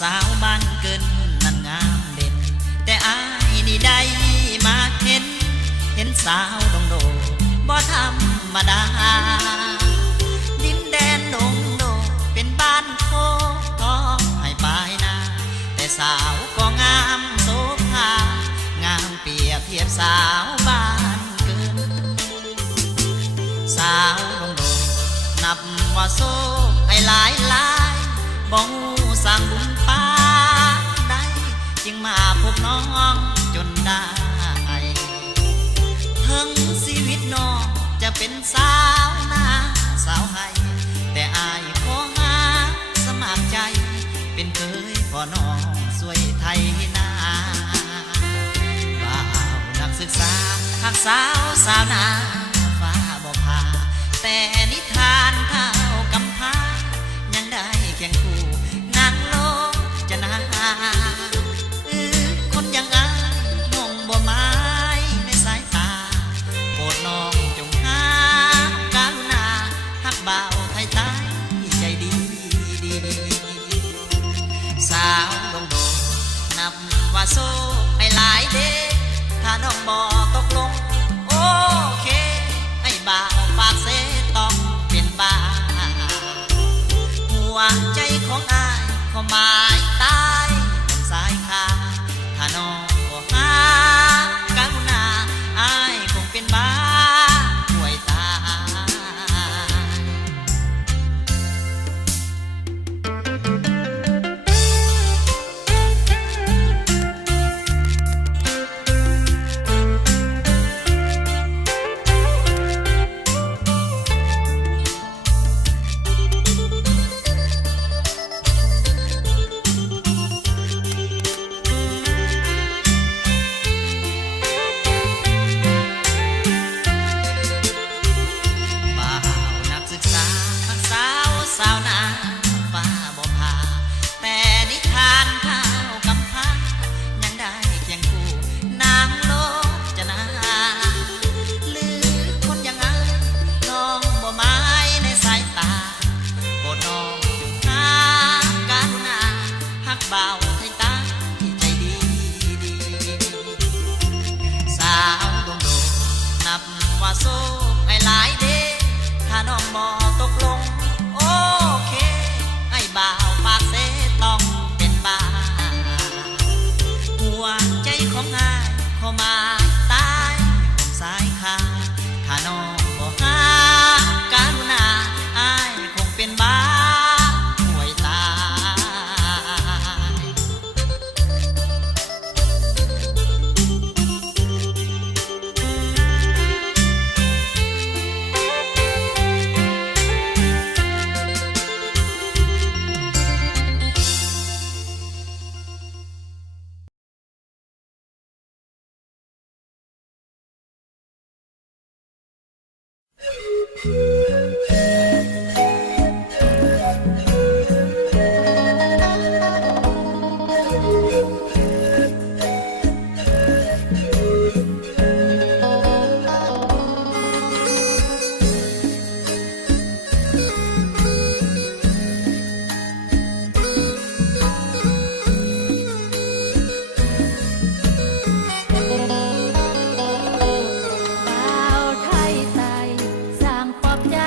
สาวบ้านเกินนั้นงามเด่นแต่อายนี่ได้มาเห็นสาวดงโดบ่ธรรมดาดินแดนดงโดเป็นบ้านโคขอให้ปลายนาแต่สาวก็งามโสภางามเปรียบเทียบสาวบ้านเกินสาวดงโดนับว่าโซให้หลายบ่ฮู้สร้างบุญปาได้จึงมาพบน้องจนได้ถึงชีวิตน้องจะเป็นสาวนาสาวไห้แต่อายขอหาสมัครใจเป็นเคยพ่อน้องสวยไทยนาบ่าวนักศึกษาหักสาวนาฟ้าบ่พาแต่นิทานเท่ากำพร้ายังได้เคียงคู่นางโลกจะนาคนยังอายงงบ่ไม้ในสายตาโปรดน้องจงหากรุณาหักบ่าวไทยใต้ใจดีสาวลงโดนับว่าโซให้หลายเด้ถ้าน้องบ่ตกลงโอเคให้บ่าวฝากเสต้องเป็นบ้าหัวใจของอายขอหมายตายบนสายคาถ้าน้องบ่หากรุณาอายคงเป็นบ้าป่วยตายสาวนาฟ้าบ่พาแต่นิทานเท่ากำพร้ายังได้เคียงคู่นางโลกจะนาหรือคนยังอายน้องบ่หมายในสายตาโปรดน้องจงหากรุณาหักบ่าวไทยใต้ใจดีสาวดงโดนับว่าโซให้หลายเด้ถ้าน้องบ่ตกลงโอเคให้บ่าวฝากเสต้องเป็นบ้าหัวใจของอายขอมาตายบนสายคาถ้าน้องบ่หากรุณาอายคงเป็นบ้าป่วยตายบ่าวไทยใต้สร้างปลอบใจ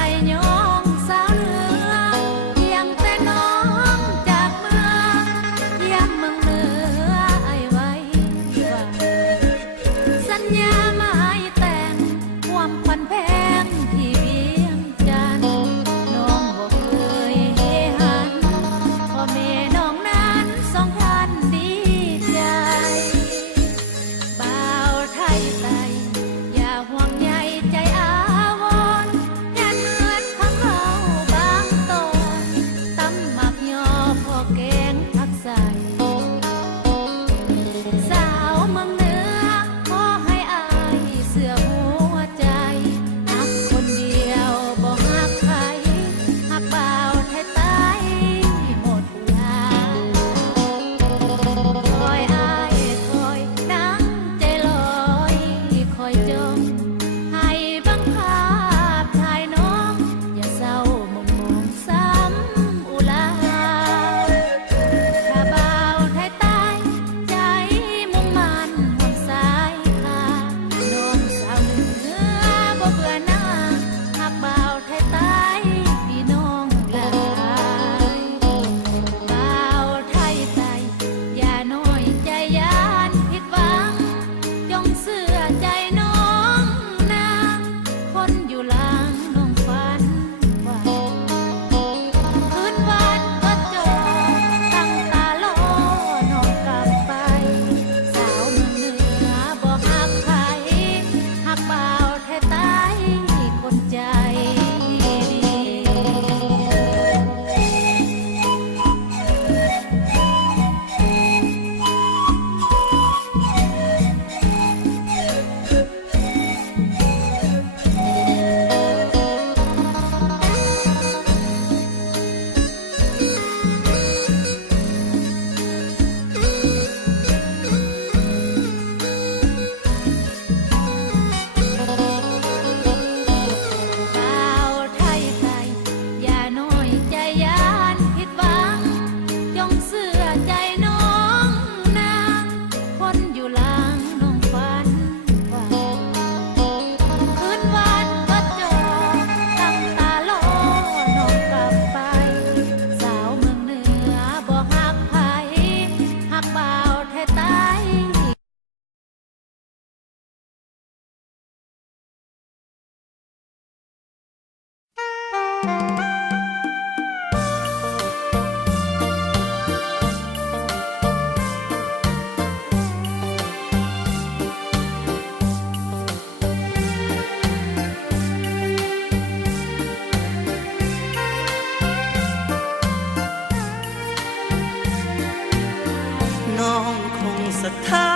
สถา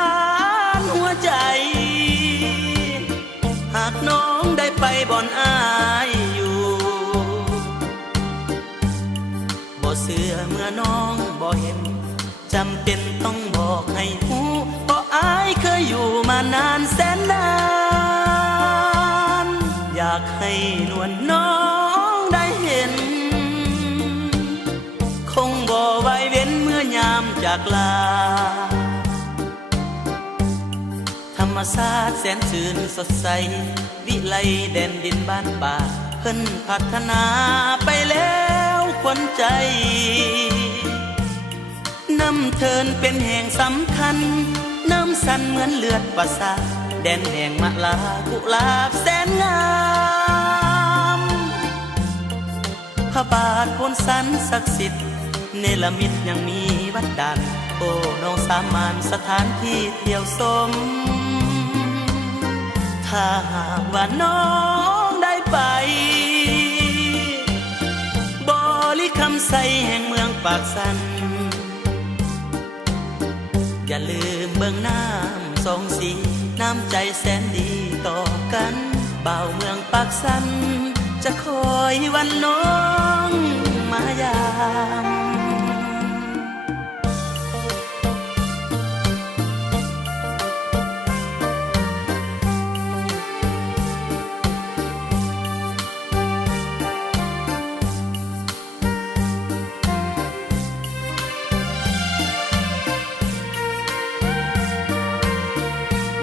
นหัวใจหากน้องได้ไปบ่อนอายอยู่บ่เชื่อเมื่อน้องบ่เห็นจำเป็นต้องบอกให้หูเพราะอายเคยอยู่มานานแสนนานอยากให้นวลน้องได้เห็นคงบ่ไว้เว้นเมื่อยามจากลาธรรมชาติแสนชื่นสดใสวิไลแดนดินบ้านป่าเพิ่นพัฒนาไปแล้วขวัญใจน้ำเทินเป็นแห่งสำคัญน้ำสันเหมือนเลือดประสาแดนแห่งมะลากุหลาบแสนงามพระบาทพ้นสันศักดิ์สิทธิ์เนรมิตยังมีวัดด่านโอ้น้องสามานสถานที่เที่ยวชมถ้าหากว่าน้องได้ไปบริคำใสแห่งเมืองปากสันอย่าลืมเบื้องน้ำสองสีน้ำใจแสนดีต่อกันบ่าวเมืองปากสันจะคอยวันน้องมายาม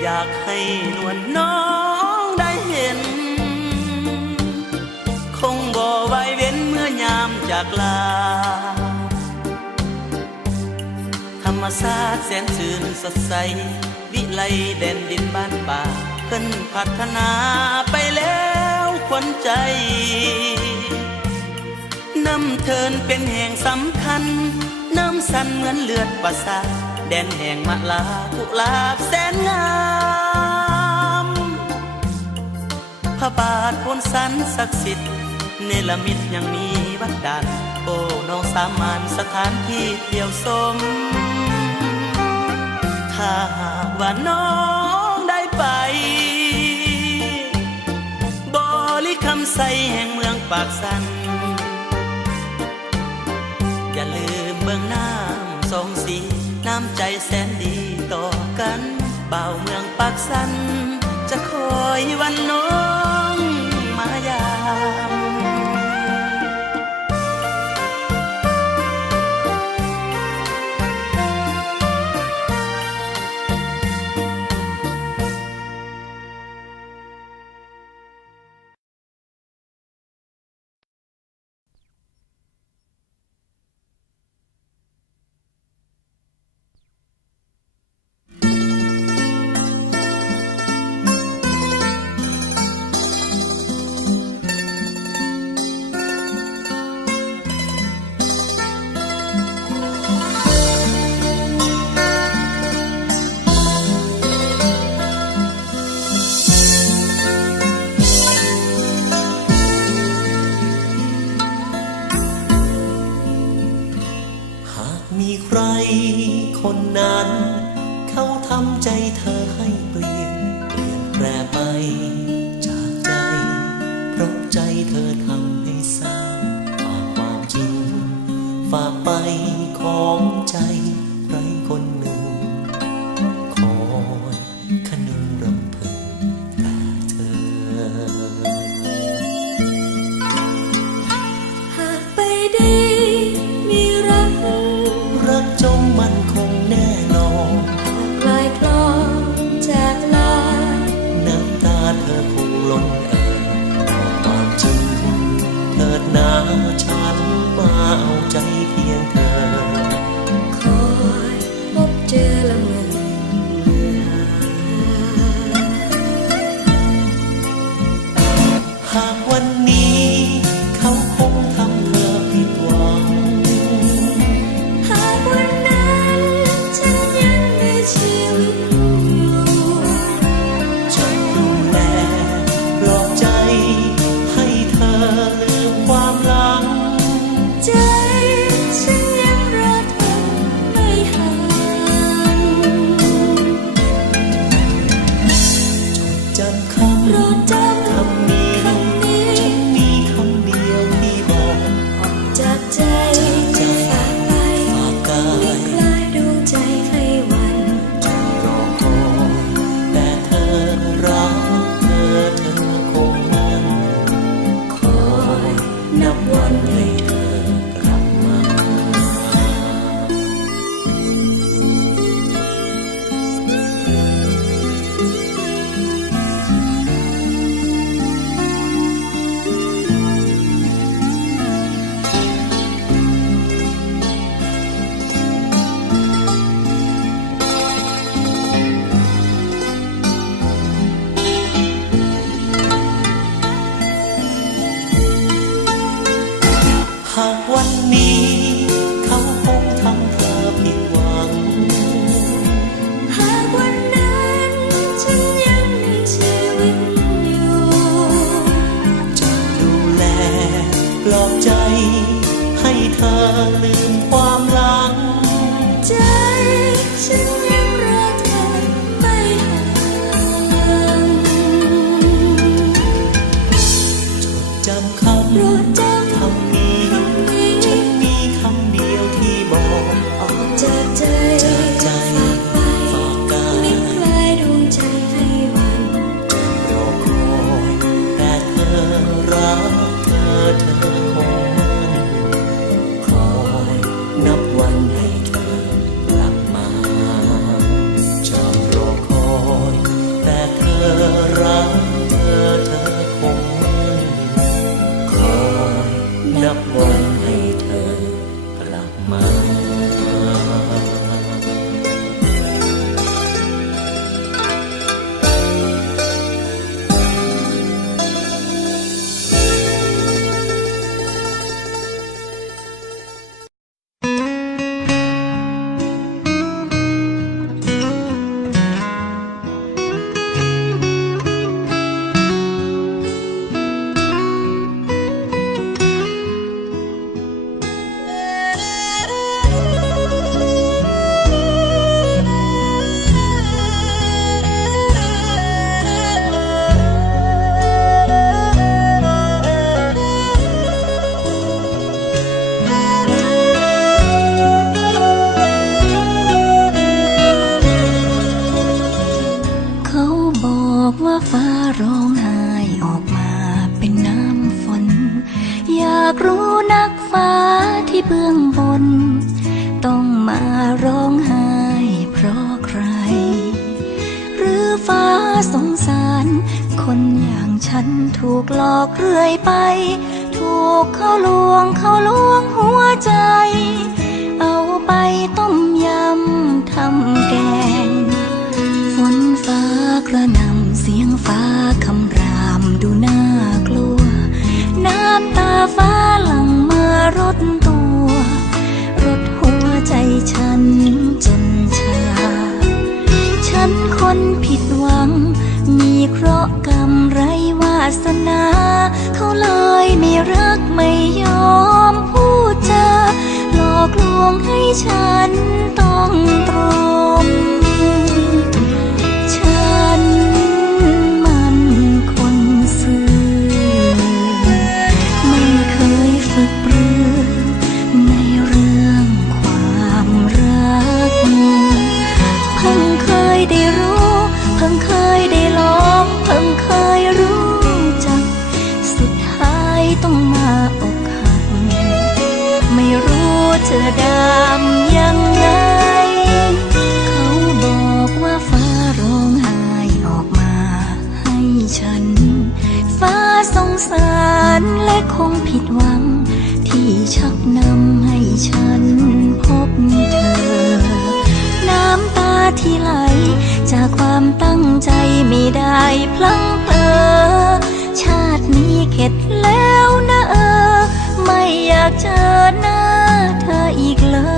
อยากให้นวลน้องได้เห็นคงบ่ไว้เว้นเมื่อยามจากลาธรรมชาติแสนชื่นสดใสวิไลแดนดินบ้านป่าเพิ่นพัฒนาไปแล้วขวัญใจน้ำเทินเป็นแห่งสำคัญน้ำสันเหมือนเลือดประสาแดนแห่งมะลากุหลาบแสนงามพระบาทพ้นสันศักดิ์สิทธิ์เนรมิตยังมีวัดด่านโอ้น้องสามานสถานที่เที่ยวชมถ้าหากว่าน้องได้ไปบริคำใสแห่งเมืองปากสันอย่าลืมเบื้องน้ำสองสีน้ำใจแสนดีต่อกันบ่าวเมืองปากสันจะคอยวันน้องมายามมีใครคนนั้นเขาทำใจเธอให้เปลี่ยนแปรไปจากใจเพราะใจเธอทำให้เศร้าฝากความจริงฝากไปของใจใครคนหนึ่งคอยคนึงรำพึงแต่เธอหากไปดีมีรักจงมั่นคงแน่นอน สงสารคนอย่างฉันถูกหลอกเรื่อยไปถูกเขาลวงหัวใจเอาไปต้มยำทำแกงฝนฟ้ากระหน่ำเสียงฟ้าคำรามดูน่ากลัวน้ำตาฟ้าหลั่งมารดตัวรดหัวใจฉันจนชาฉันคนผิดหวังมีเคราะห์กรรมไรวาสนาเขาเลยไม่รักไม่ยอมพูดจาหลอกลวงให้ฉันต้องตรมฉันมันคนซื่อไม่เคยฝึกปรือในเรื่องความรักเพิ่งเคยได้รู้เพิ่งเคยได้ลองเพิ่งเคยรู้จักสุดท้ายต้องมาอกหักไม่รู้จะดำยังไงเขาบอกว่าฟ้าร้องไห้ออกมาให้ฉันฟ้าสงสารและคงผิดหวังที่ชักนำให้ฉันพบเธอน้ำตาที่ไหลจากความตั้งใจไม่ได้พลั้งเผลอชาตินี้เข็ดแล้วนะไม่อยากเจอหน้าเธออีกเลย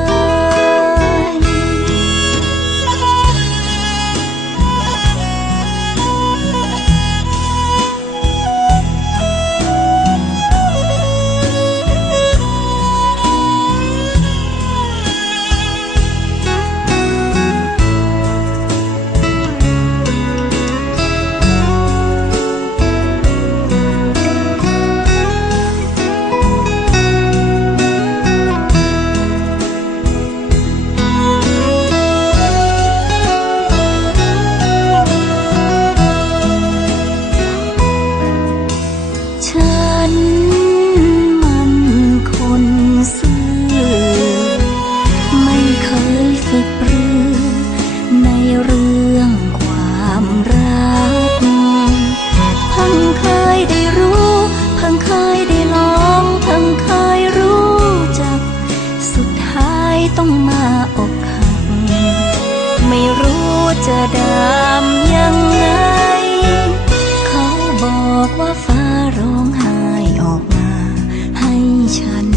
จะดำยังไงเขาบอกว่าฟ้าร้องไห้ออกมาให้ฉัน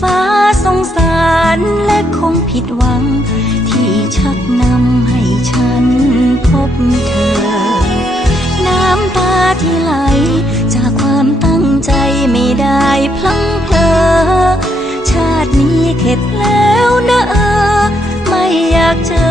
ฟ้าสงสารและคงผิดหวังที่ชักนำให้ฉันพบเธอน้ำตาที่ไหลจากความตั้งใจไม่ได้พลั้งเผลอชาตินี้เข็ดแล้วนะไม่อยากเจอ